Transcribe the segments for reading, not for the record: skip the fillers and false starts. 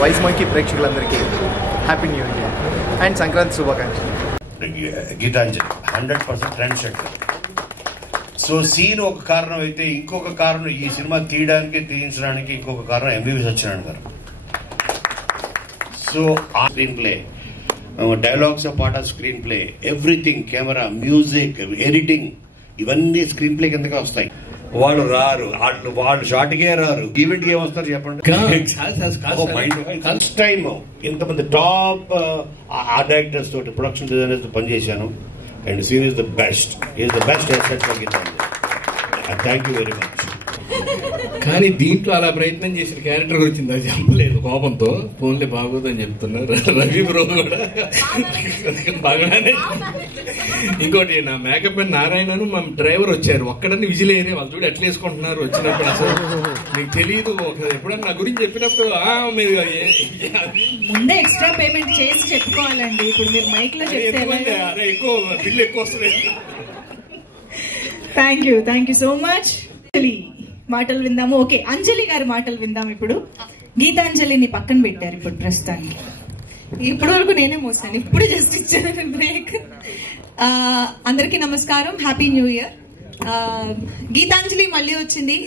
Voice మాకి ప్రేక్షకులందరికీ happy new year and Sankranti శుభాకాంక్షలు. Gitanjali 100% trend setter. So scene ఒక కారణం అయితే ఇంకొక కారణం ఈ సినిమా తీయించడానికి ఇంకొక కారణం ఎంబీబీ సత్యనారాయణ గారు. సో ఆ screen play, dialogues part off screen play, everything, camera, music, editing, ఇవన్నీ స్క్రీన్ ప్లే కిందగా వస్తాయి. వాళ్ళు రారు, వాళ్ళు షార్ట్ కే రారు, ఈవెంట్ కి వస్తారు చెప్పండి. ఫస్ట్ టైం ఇంతమంది టాప్ ఆర్ట్ డైరెక్టర్స్ తోటి, ప్రొడక్షన్ డిజైనర్స్ తో పనిచేశాను. And scene is the best asset for Geethanjali. Thank you very much. కానీ దీంట్లో అలా ప్రయత్నం చేసిన క్యారెక్టర్ వచ్చింది, అది చెప్పలేదు కోపంతో. ఫోన్లే బాగోదని చెప్తున్నారు. రవి బ్రో కూడా బాగానే. ఇంకోటి నా మేకప్ అండ్ నారాయణను మా డ్రైవర్ వచ్చారు, ఒక్కడని విజిల్ ఏరియా వాళ్ళు చూడు ఎట్లా వేసుకుంటున్నారు వచ్చినప్పుడు. అసలు మీకు తెలియదు, ఎప్పుడన్నా నా గురించి చెప్పినప్పుడు మీరు ముందే ఎక్స్ట్రా పేమెంట్ చేసి చెప్పుకోవాలండి. ఇప్పుడు మీరు మైక్ లో చెప్తే ఎక్కువ బిల్లు ఎక్కువ వస్తుంది. Thank you so much. మాటలు విందాము. ఓకే, అంజలి గారి మాటలు విందాం. ఇప్పుడు గీతాంజలిని పక్కన పెట్టారు ఇప్పుడు ప్రస్తుతానికి. ఇప్పటి వరకు నేనే మోసాను, ఇప్పుడు జస్ట్ ఇచ్చాను బ్రేక్. అందరికీ నమస్కారం, హ్యాపీ న్యూ ఇయర్. గీతాంజలి మళ్ళీ వచ్చింది.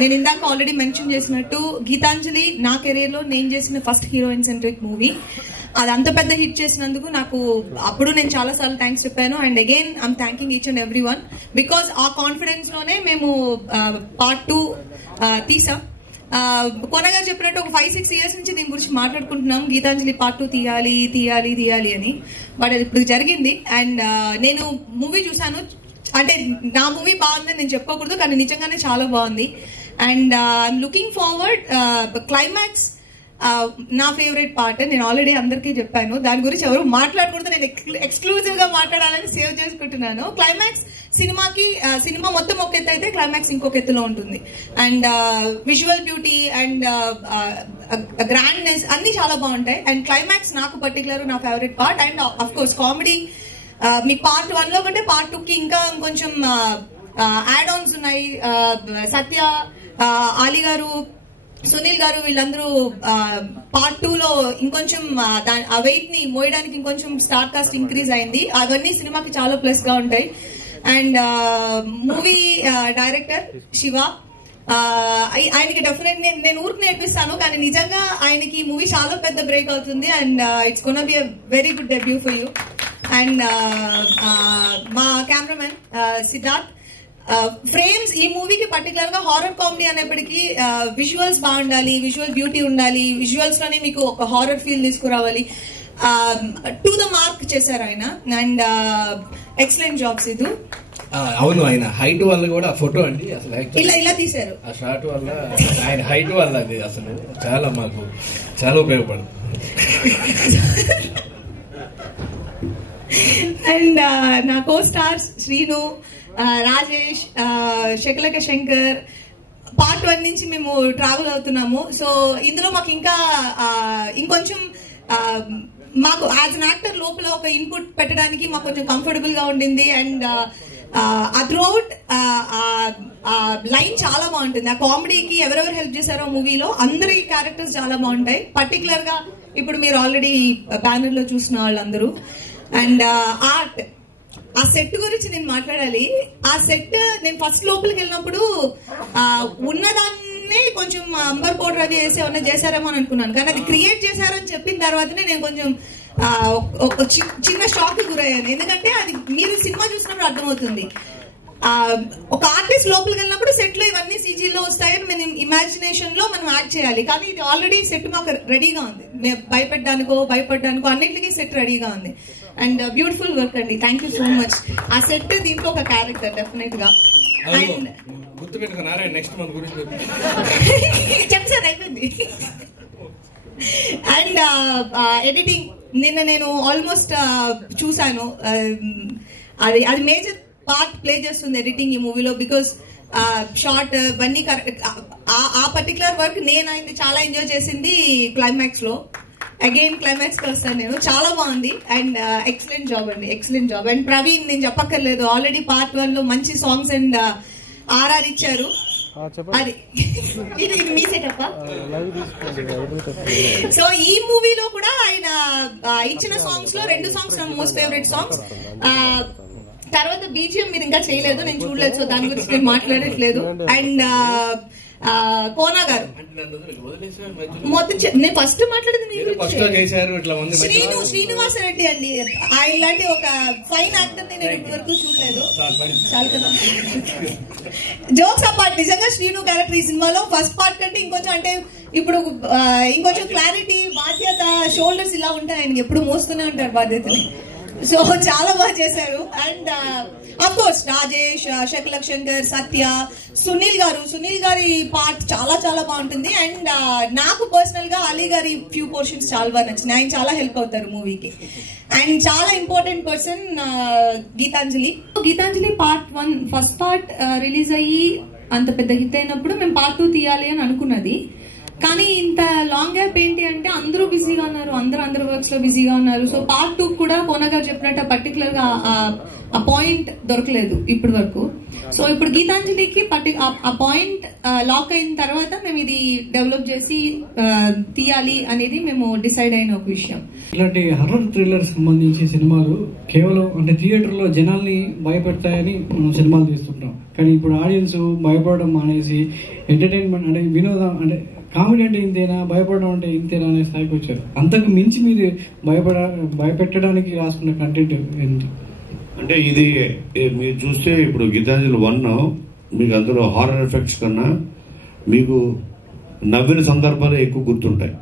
నేను ఇందాక ఆల్రెడీ మెన్షన్ చేసినట్టు గీతాంజలి నా కెరీర్ లో నేను చేసిన ఫస్ట్ హీరోయిన్ సెంట్రిక్ మూవీ. అది అంత పెద్ద హిట్ చేసినందుకు నాకు అప్పుడు నేను చాలా సార్లు థ్యాంక్స్ చెప్పాను. And again I'm thanking each and every one, because ఆ కాన్ఫిడెన్స్ లోనే మేము పార్ట్ 2 తీసాం. కొనగా చెప్పినట్టు ఒక 5-6 years నుంచి దీని గురించి మాట్లాడుకుంటున్నాం, గీతాంజలి పార్ట్ 2 తీయాలి అని. బట్ అది ఇప్పుడు జరిగింది. అండ్ నేను మూవీ చూసాను, అంటే నా మూవీ బాగుందని నేను చెప్పుకోకూడదు, కానీ నిజంగానే చాలా బాగుంది. And I'm looking forward. Climax నా ఫేవరెట్ పార్ట్. నేను ఆల్రెడీ అందరికీ చెప్పాను, దాని గురించి ఎవరు మాట్లాడకూడదు, నేను ఎక్స్క్లూజివ్ గా మాట్లాడాలని సేవ్ చేసుకుంటున్నాను. క్లైమాక్స్ సినిమా మొత్తం ఒక ఎత్తు అయితే క్లైమాక్స్ ఇంకొక ఎత్తులో ఉంటుంది. And visual beauty and grandness అన్ని చాలా బాగుంటాయి. అండ్ క్లైమాక్స్ నాకు పర్టికులర్ నా favourite part. And of course comedy me part 1 లో కంటే పార్ట్ 2 కి ఇంకా కొంచెం యాడ్ ఆన్స్ ఉన్నాయి. సత్య, ఆలీ గారు, సునీల్ గారు వీళ్ళందరూ పార్ట్ 2 లో ఇంకొంచెం ఆ వెయిట్ ని మోయడానికి ఇంకొంచెం స్టార్ కాస్ట్ ఇంక్రీజ్ అయింది. అవన్నీ సినిమాకి చాలా ప్లస్ గా ఉంటాయి. అండ్ మూవీ డైరెక్టర్ శివ, ఆయనకి డెఫినెట్ నేను ఊరికి నేర్పిస్తాను, కానీ నిజంగా ఆయనకి మూవీ చాలా పెద్ద బ్రేక్ అవుతుంది. And it's gonna be a very good debut for you. And మా కెమెరామెన్ సిద్ధార్థ్. ఫ్రేమ్స్ ఈ మూవీకి పర్టికులర్ గా హారర్ కామెడీ అనేప్పటికీ విజువల్స్ బాగుండాలి, విజువల్ బ్యూటీ ఉండాలి, విజువల్స్ లోనే మీకు ఒక హారర్ ఫీల్ తీసుకురావాలి. టు ద మార్క్ చేశారు ఆయన. అండ్ ఎక్సలెంట్ జాబ్స్ ఇది. అవును, ఆయన హైట్ వల్ల కూడా ఫోటో అండి అసలు ఇలా తీశారు. ఆ షాట్ వల్ల, ఆయన హైట్ వల్ల అది అసలు చాలా మాకు చాలా ఉపయోగపడుతుంది. అండ్ నా కో స్టార్స్ శ్రీను, రాజేష్, శకలక శంకర్. పార్ట్ 1 నుంచి మేము ట్రావెల్ అవుతున్నాము. సో ఇందులో మాకు ఇంకా ఇంకొంచెం మాకు యాజ్ అన్ యాక్టర్ లోపల ఒక ఇన్పుట్ పెట్టడానికి మాకు కొంచెం కంఫర్టబుల్ గా ఉండింది. అండ్ త్రూఅవుట్ లైన్ చాలా బాగుంటుంది. ఆ కామెడీకి ఎవరెవరు హెల్ప్ చేశారో మూవీలో అందరి క్యారెక్టర్స్ చాలా బాగుంటాయి. పర్టికులర్ గా ఇప్పుడు మీరు ఆల్రెడీ బ్యానర్ లో చూసిన వాళ్ళందరూ. అండ్ ఆర్ట్, ఆ సెట్ గురించి నేను మాట్లాడాలి. ఆ సెట్ నేను ఫస్ట్ లోపలికి వెళ్ళినప్పుడు ఉన్నదాన్నే కొంచెం అంబర్ పౌడర్ అది వేసి ఏమన్నా చేశారేమో అని అనుకున్నాను, కానీ అది క్రియేట్ చేశారని చెప్పిన తర్వాతనే నేను కొంచెం చిన్న షాక్ కి గురయ్యాను. ఎందుకంటే అది మీరు సినిమా చూసినప్పుడు అర్థమవుతుంది. ఒక ఆర్టిస్ట్ లోపలికి వెళ్ళినప్పుడు సెట్ లో ఇవన్నీ సీజీలో వస్తాయని మనం ఇమాజినేషన్ లో మనం యాక్ట్ చేయాలి, కానీ ఇది ఆల్రెడీ సెట్ మాకు రెడీగా ఉంది. భయపడ్డానికో అన్నింటికి సెట్ రెడీగా ఉంది. అండ్ బ్యూటిఫుల్ వర్క్ అండి, థ్యాంక్ యూ సో మచ్. ఆ సెట్ దీంట్లో ఒక క్యారెక్టర్ డెఫినెట్ గా. అండ్ గుర్తుపెట్టుకున్నారా నెక్స్ట్ మంత్ గురించి చెప్పారు అయిపోయింది. అండ్ ఎడిటింగ్ నిన్న నేను ఆల్మోస్ట్ చూసాను. అది మేజర్ పార్ట్ ప్లే చేస్తుంది ఎడిటింగ్ ఈ మూవీలో. బికాస్ షార్ట్ ఇవన్నీ ఆ పర్టికులర్ వర్క్ నేను ఆయన చాలా ఎంజాయ్ చేసింది క్లైమాక్స్ లో. అగైన్ క్లైమాక్స్ కి వస్తాను నేను, చాలా బాగుంది. అండ్ ఎక్సలెంట్ జాబ్ అండి, ఎక్సలెంట్ జాబ్. అండ్ ప్రవీణ్ నేను చెప్పక్కర్లేదు, ఆల్రెడీ పార్ట్ 1 లో మంచి సాంగ్స్ అండ్ ఆర్ఆర్ ఇచ్చారు. అది ఇది మీ సెటప్. సో ఈ మూవీలో కూడా ఆయన ఇచ్చిన సాంగ్స్ లో 2 సాంగ్స్ నా మోస్ట్ ఫేవరెట్ సాంగ్స్. తర్వాత బీజిఎం మీరు ఇంకా చేయలేదు, నేను చూడలేదు, సో దాని గురించి నేను మాట్లాడట్లేదు. అండ్ కోనా గారు మొత్తం నేను ఫస్ట్ మాట్లాడేది శ్రీనివాస రెడ్డి అండి. ఆయన లాంటి ఒక ఫైన్ యాక్టర్ నేను ఇప్పటి వరకు చూడలేదు. చాలు కదా. జోక్స్ అపార్ట్, నిజంగా శ్రీను క్యారెక్టర్ ఈ సినిమాలో ఫస్ట్ పార్ట్ కంటే ఇంకొంచెం, అంటే ఇప్పుడు ఇంకొంచెం క్లారిటీ, బాధ్యత, షోల్డర్స్ ఇలా ఉంటాయి. ఆయనకి ఎప్పుడు మోస్తూనే ఉంటారు బాధ్యతని. సో చాలా బాగా చేశారు. And of course Rajesh, Shakalaka Shankar, Satya, Sunil గారి పార్ట్ చాలా చాలా బాగుంటుంది. అండ్ నాకు పర్సనల్ గా అలీ గారి ఫ్యూ పోర్షన్స్ చాలా బాగా నచ్చింది. ఆయన చాలా హెల్ప్ అవుతారు మూవీకి. అండ్ చాలా important person Geethanjali part 1 first part release అయ్యి అంత పెద్ద హిట్ అయినప్పుడు మేము పార్ట్ 2 తీయాలి అని అనుకున్నది. కానీ ఇంత లాంగ్ గ్యాప్ ఏంటి అంటే అందరూ బిజీగా ఉన్నారు, అందరూ వర్క్స్ లో బిజీగా ఉన్నారు. సో పార్ట్ 2 కూడా కోనా గారు చెప్పినట్టు పర్టికులర్ గా ఆ పాయింట్ దొరకలేదు ఇప్పటి వరకు. సో ఇప్పుడు గీతాంజలికి ఆ పాయింట్ లాక్ అయిన తర్వాత మేము ఇది డెవలప్ చేసి తీయాలి అనేది మేము డిసైడ్ అయిన ఒక విషయం. ఇలాంటి హర్రర్ థ్రిల్లర్ సంబంధించి సినిమాలు కేవలం అంటే థియేటర్ లో జనాల్ని భయపెడతాయని మనం సినిమాలు తీస్తుంటాం. కానీ ఇప్పుడు ఆడియన్స్ భయపడడం మానేసి ఎంటర్టైన్మెంట్ అంటే వినోదం అంటే కామెడీ అంటే ఇంతేనా, భయపడడం అంటే ఇంతేనా అనే స్థాయికి వచ్చారు. అంతకు మించి మీరు భయపెట్టడానికి రాసుకున్న కంటెంట్ ఏంటి? అంటే ఇది మీరు చూస్తే ఇప్పుడు గీతాంజలి 1 మీకు అందులో హారర్ ఎఫెక్ట్స్ కన్నా మీకు నవ్విన సందర్భాలు ఎక్కువ గుర్తుంటాయి.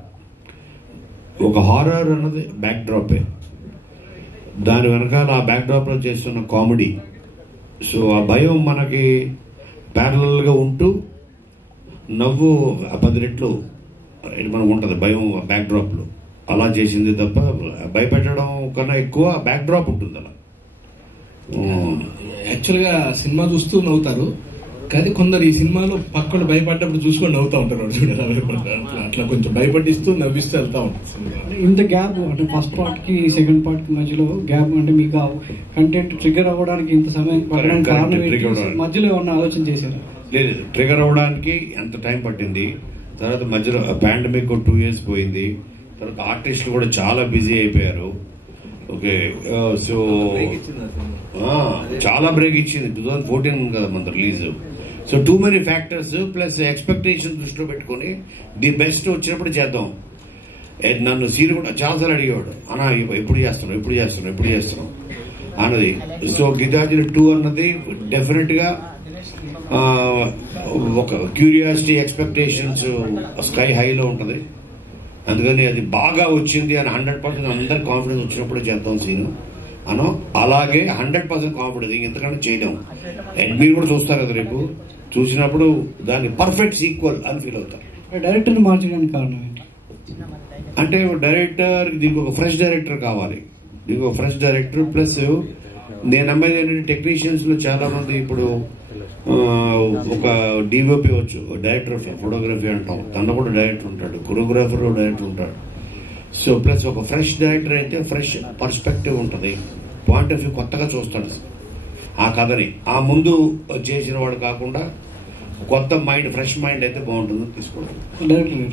ఒక హారర్ అన్నది బ్యాక్ డ్రాపే, దాని వెనకాల ఆ బ్యాక్ డ్రాప్ లో చేస్తున్న కామెడీ. సో ఆ భయం మనకి ప్యారలల్ గా ఉంటూ నవ్వు 10 రెట్లు మనకు ఉంటుంది భయం బ్యాక్ డ్రాప్ లో. అలా చేసింది తప్ప భయపెట్టడం కన్నా ఎక్కువ బ్యాక్ డ్రాప్ ఉంటుంది. అలా యాక్చువల్ గా సినిమా చూస్తూ నవ్వుతారు, కానీ కొందరు ఈ సినిమాలో పక్కన భయపడ్డప్పుడు చూసుకొని నవ్వుతా ఉంటారు. అట్లా కొంచెం భయపడిస్తూ నవ్విస్తూ వెళ్తా ఉంటారు. ఇంత గ్యాప్ అంటే ఫస్ట్ పార్ట్ కి సెకండ్ పార్ట్ కి మధ్యలో గ్యాప్ అంటే మీకు కంటెంట్ ట్రిగర్ అవ్వడానికి ఇంత సమయం మధ్యలో ఏమన్నా ఆలోచన చేశారు? లేదు, ట్రిగర్ అవ్వడానికి ఎంత టైం పట్టింది. తర్వాత మధ్యలో పాండమిక్ 2 years పోయింది. తర్వాత ఆర్టిస్టులు కూడా చాలా బిజీ అయిపోయారు. ఓకే, సో చాలా బ్రేక్ ఇచ్చింది. 2014 కదా మన release. So too many factors plus expectation దృష్టిలో పెట్టుకుని ది బెస్ట్ వచ్చినప్పుడు చేద్దాం. నన్ను సీన్ కూడా చాలాసార్లు అడిగేవాడు, అన్నా ఎప్పుడు చేస్తున్నాం అన్నది. సో గీతాంజలి 2 అన్నది డెఫినెట్ గా ఒక క్యూరియాసిటీ, ఎక్స్పెక్టేషన్స్ స్కై హైలో ఉంటుంది. అందుకని అది బాగా వచ్చింది అని 100% అందరు కాన్ఫిడెన్స్ వచ్చినప్పుడు చేద్దాం సీను అనో. అలాగే 100% కాన్ఫిడెన్స్ ఇంతకంటే చేయడం. మీరు కూడా చూస్తారు కదా, రేపు చూసినప్పుడు దానికి పర్ఫెక్ట్ సీక్వెల్ అని ఫీల్ అవుతారు. డైరెక్టర్ మార్చడానికి కారణం అంటే డైరెక్టర్, దీనికి ఒక ఫ్రెష్ డైరెక్టర్ కావాలి. దీనికి ఒక ఫ్రెష్ డైరెక్టర్ ప్లస్ నేను నమ్మేది ఏంటంటే టెక్నీషియన్స్ లో చాలా మంది ఇప్పుడు ఒక డిఓపి వచ్చు, డైరెక్టర్ ఆఫ్ ఫోటోగ్రఫీ అంటాం, తన కూడా డైరెక్టర్ ఉంటాడు, కొరియోగ్రాఫర్ డైరెక్టర్ ఉంటాడు. సో ప్లస్ ఒక ఫ్రెష్ డైరెక్టర్ అయితే ఫ్రెష్ పర్స్పెక్టివ్ ఉంటుంది, పాయింట్ ఆఫ్ వ్యూ కొత్తగా చూస్తాడు ఆ కథని. ఆ ముందు చేసిన వాడు కాకుండా కొత్త మైండ్, ఫ్రెష్ మైండ్ అయితే బాగుంటుందని తీసుకోవడం. డైరెక్టర్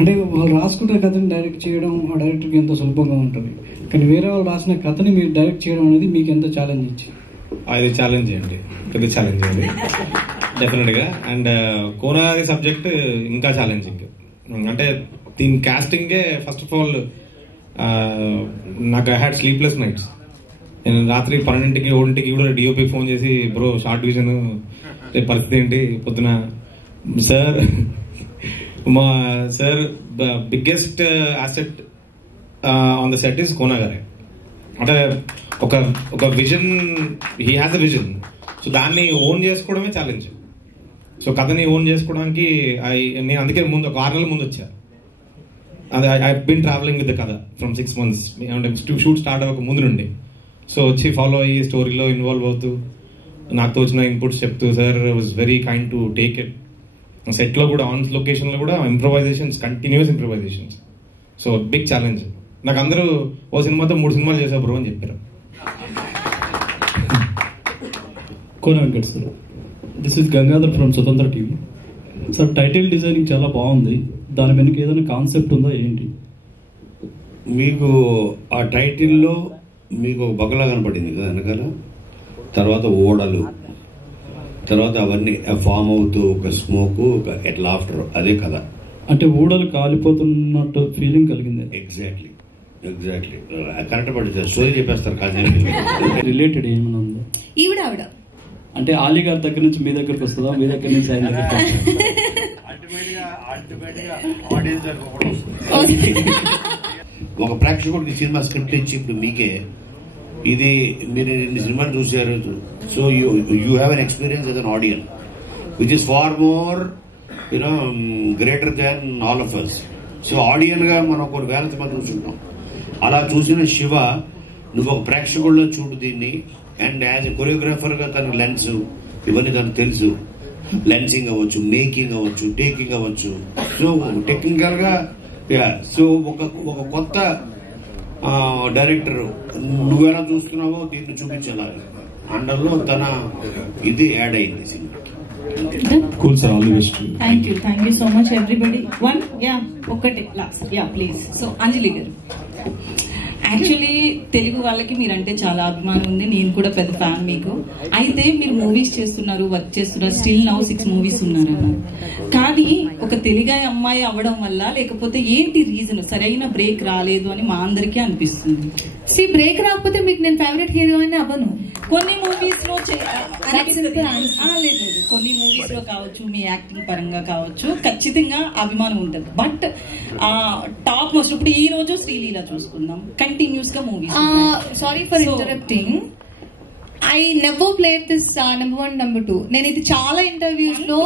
అంటే వాళ్ళు రాసుకుంటే కథని డైరెక్ట్ చేయడం ఆ డైరెక్టర్కి ఎంతో సులభంగా ఉంటుంది. కానీ వేరే వాళ్ళు రాసిన కథని మీరు డైరెక్ట్ చేయడం అనేది మీకు ఎంత ఛాలెంజ్ ఇచ్చి? అది ఛాలెంజ్ చేయండి, పెద్ద ఛాలెంజ్ చేయండి డెఫినెట్ గా. అండ్ కోనా సబ్జెక్ట్ ఇంకా ఛాలెంజింగ్. అంటే దీని కాస్టింగే ఫస్ట్ ఆఫ్ ఆల్ నాకు ఐ హ్యాడ్ స్లీప్లెస్ నైట్స్. నేను రాత్రి 12కి 1కి కూడా డిఓపి ఫోన్ చేసి, బ్రో షార్ట్ విజన్ రేపు పరిస్థితి ఏంటి పొద్దున సార్, మా sir biggest asset on the set is Kona గారే. అంటే ఒక vision, he has a vision. So దాన్ని ఓన్ చేసుకోవడమే ఛాలెంజ్. సో కథని ఓన్ చేసుకోవడానికి నేను అందుకే ముందు ఒక 6 నెలల ముందు వచ్చా. అది I been travelling with the కథ ఫ్రమ్ 6 months, అంటే షూట్ స్టార్ట్ అవ్వక ముందు నుండి. సో వచ్చి ఫాలో అయ్యి స్టోరీలో ఇన్వాల్వ్ అవుతూ నాకు తోచిన ఇన్పుట్స్ చెప్తూ, sir was very kind to take it. Set లో కూడా, ఆన్ లొకేషన్ లో కూడా improvisations, continuous improvisations. So big challenge. నాకు అందరూ ఓ సినిమాతో 3 సినిమాలు చేసా బ్రో అని చెప్పారు. Kona Venkat sir, this is Gangadhar from Swatantra TV. Sir title designing చాలా బాగుంది, దాని వెనుక ఏదైనా కాన్సెప్ట్ ఉందా ఏంటి? మీకు ఆ టైటిల్లో మీకు ఒక బగలా కనపడింది కదా వెనకాల, తర్వాత ఓడలు, తర్వాత అవన్నీ ఫామ్ అవుతూ ఒక స్మోక్, ఒక ఎట్లా ఆఫ్టర్, అదే కదా. అంటే ఊడలు కాలిపోతున్నట్టు ఫీలింగ్ కలిగింది. ఎగ్జాక్ట్లీ కరెక్ట్ పడుతుంది. స్టోరీ చెప్పేస్తారు కాదు. రిలేటెడ్ ఏమైనా ఉందా? ఆవిడ అంటే ఆలీ గారి దగ్గర నుంచి మీ దగ్గరకు వస్తుందా, మీ దగ్గర నుంచి ఆయన దగ్గర? ఒక ప్రేక్షకుడికి సినిమా స్క్రిప్ట్ ఇచ్చి ఇప్పుడు మీకే ఇది మీరు ఇన్ని సినిమాలు చూసారు, so you have an experience as an audience which is far more greater than all of us. So audience గా మనం కొన్ని వేల మంది చూసుంటాం. అలా చూసిన శివ నువ్వు ఒక ప్రేక్షకుల్లో చూడు దీన్ని, అండ్ యాజ్ ఎ కొరియోగ్రాఫర్ గా తన లెన్స్ ఇవన్నీ తనకు తెలుసు. లెన్సింగ్ అవ్వచ్చు, మేకింగ్ అవ్వచ్చు, టేకింగ్ అవ్వచ్చు. సో టెక్నికల్ గా సో ఒక కొత్త డైరెక్టర్ నువ్వెలా చూస్తున్నావో దీన్ని చూపించాలి. అండర్లో తన ఇది యాడ్ అయింది సినిమాకి. Cool sir, all the best. Thank you so much everybody. ఒక్కటే లాస్ట్ ప్లీజ్. సో అంజలి గారు, యాక్చువల్లీ తెలుగు వాళ్ళకి మీరంటే చాలా అభిమానం ఉంది, నేను కూడా పెద్ద ఫ్యాన్ మీకు. అయితే మీరు మూవీస్ చేస్తున్నారు, వర్క్ చేస్తున్నారు, స్టిల్ నౌ 6 మూవీస్ ఉన్నారు అన్నారు. కానీ ఒక తెలుగు అమ్మాయి అవ్వడం వల్ల లేకపోతే ఏంటి రీజన్, సరైన బ్రేక్ రాలేదు అని మా అందరికీ అనిపిస్తుంది. బ్రేక్ రాకపోతే మీకు నేను ఫేవరెట్ హీరో అని అవ్వను. కొన్ని మూవీస్ లో లేదు, కొన్ని మూవీస్ లో కావచ్చు, మీ యాక్టింగ్ పరంగా కావచ్చు, ఖచ్చితంగా అభిమానం ఉంటుంది. బట్ టాప్ మోస్ట్ ఇప్పుడు ఈ రోజు శ్రీలీల చూసుకుందాం, కంటిన్యూస్ గా movies. Sorry for interrupting, I never played this number 1 number 2. నేను ఇది చాలా ఇంటర్వ్యూస్ లో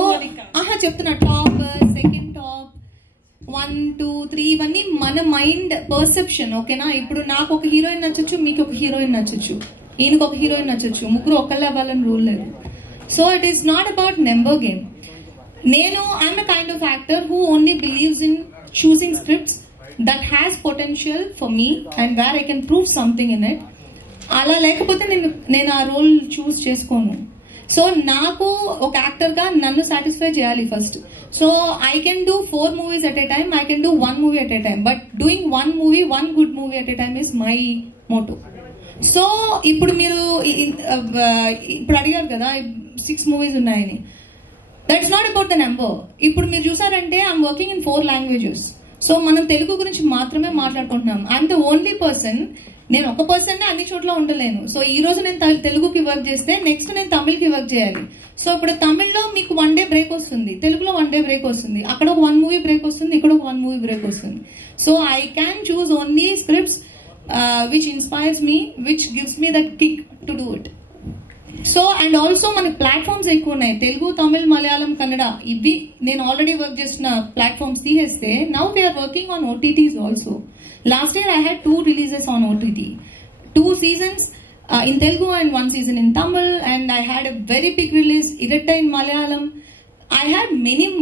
చెప్తున్నా, టాప్, సెకండ్ టాప్, 1, 2, 3 ఇవన్నీ మన మైండ్ పర్సెప్షన్. ఓకేనా? ఇప్పుడు నాకు ఒక హీరోయిన్ నచ్చచ్చు, మీకు ఒక హీరోయిన్ నచ్చచ్చు, ఈయనకు ఒక హీరోయిన్ నచ్చచ్చు, ముగ్గురు ఒకళ్ళే అవ్వాలని రూల్ లేదు. So it is not about number game. I'm a kind of actor who only believes in choosing scripts that has potential for me and where I can prove something in it. అలా లేకపోతే నేను ఆ role చూస్ చేసుకోను. So నాకు ఒక actor గా నన్ను satisfy చేయాలి first. So I can do 4 movies at a time, I can do 1 movie at a time, but doing 1 movie, 1 good movie at a time is my motto. So ఇప్పుడు మీరు ఇప్పుడు అడిగారు కదా 6 movies ఉన్నాయని, that's not about the number. ఇప్పుడు మీరు చూసారంటే I'm working in 4 languages. So మనం తెలుగు గురించి మాత్రమే మాట్లాడుకుంటున్నాం. I'm the only person. నేను ఒక పర్సన్ అన్ని చోట్ల ఉండలేను. సో ఈ రోజు నేను తెలుగుకి వర్క్ చేస్తే నెక్స్ట్ నేను తమిళ్కి వర్క్ చేయాలి. సో ఇప్పుడు తమిళ్లో మీకు 1 day బ్రేక్ వస్తుంది, తెలుగులో 1 day బ్రేక్ వస్తుంది, అక్కడ ఒక 1 movie బ్రేక్ వస్తుంది, ఇక్కడ ఒక 1 movie బ్రేక్ వస్తుంది. So I can choose only scripts which inspires me, which gives me that kick to do it. So and also మనకి ప్లాట్ఫామ్స్ ఎక్కువ ఉన్నాయి, తెలుగు, తమిళ్, మలయాళం, కన్నడ. ఇవి నేను ఆల్రెడీ వర్క్ చేస్తున్న ప్లాట్ఫామ్స్ తీసేస్తే now we are working on OTTs also. Last year I had 2 releases on OTT, 2 seasons in Telugu and 1 season in Tamil, and I had a very big release Iratta in Malayalam. I had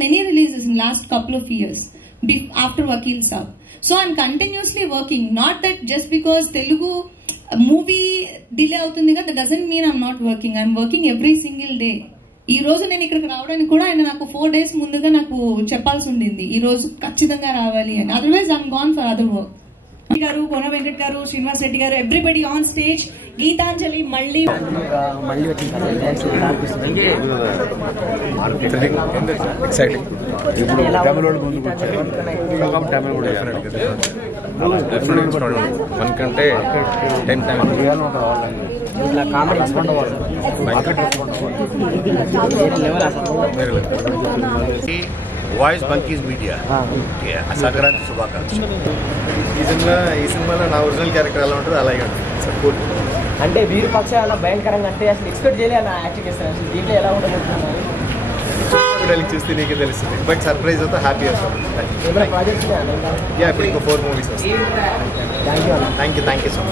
many releases in last couple of years after Vakil Saab. So I'm continuously working. Not that just because Telugu movie delay అవుతుంది కదా, that doesn't mean I'm not working. I'm working every single day. ఈ రోజు నేను ఇక్కడికి రావడానికి కూడా ఆయన నాకు 4 days ముందుగా నాకు చెప్పాల్సి ఉండింది, ఈ రోజు ఖచ్చితంగా రావాలి అని. Otherwise I'm gone for other work. గారు, కోన వెంకట్ గారు, శ్రీనివాస్ రెడ్డి గారు, ఎవ్రీబడి ఆన్ స్టేజ్. గీతాంజలి మళ్ళీ మనకంటే 10 times వాయిస్ బంకీస్ మీడియా సంక్రాంతి శుభాకాంక్షలు. ఈ సినిమాలో నా ఒరిజినల్ క్యారెక్టర్ ఎలా ఉంటుంది అలాగే ఉంటుంది. అంటే వీరు పక్ష అలా భయంకరంగా అంటే అసలు ఎక్స్పెక్ట్ చేయలే అలా యాక్టింగ్ చేస్తారు. అసలు దీంట్లో ఎలా ఉండబోతున్నారు చూస్తే నీకే తెలుస్తుంది. బట్ సర్ప్రైజ్ అవుతా, హ్యాపీ అవుతాం. ఏమైనా ప్రాజెక్ట్స్ ఇప్పుడు ఇంకో 4 movies వస్తాయి. Thank you so much.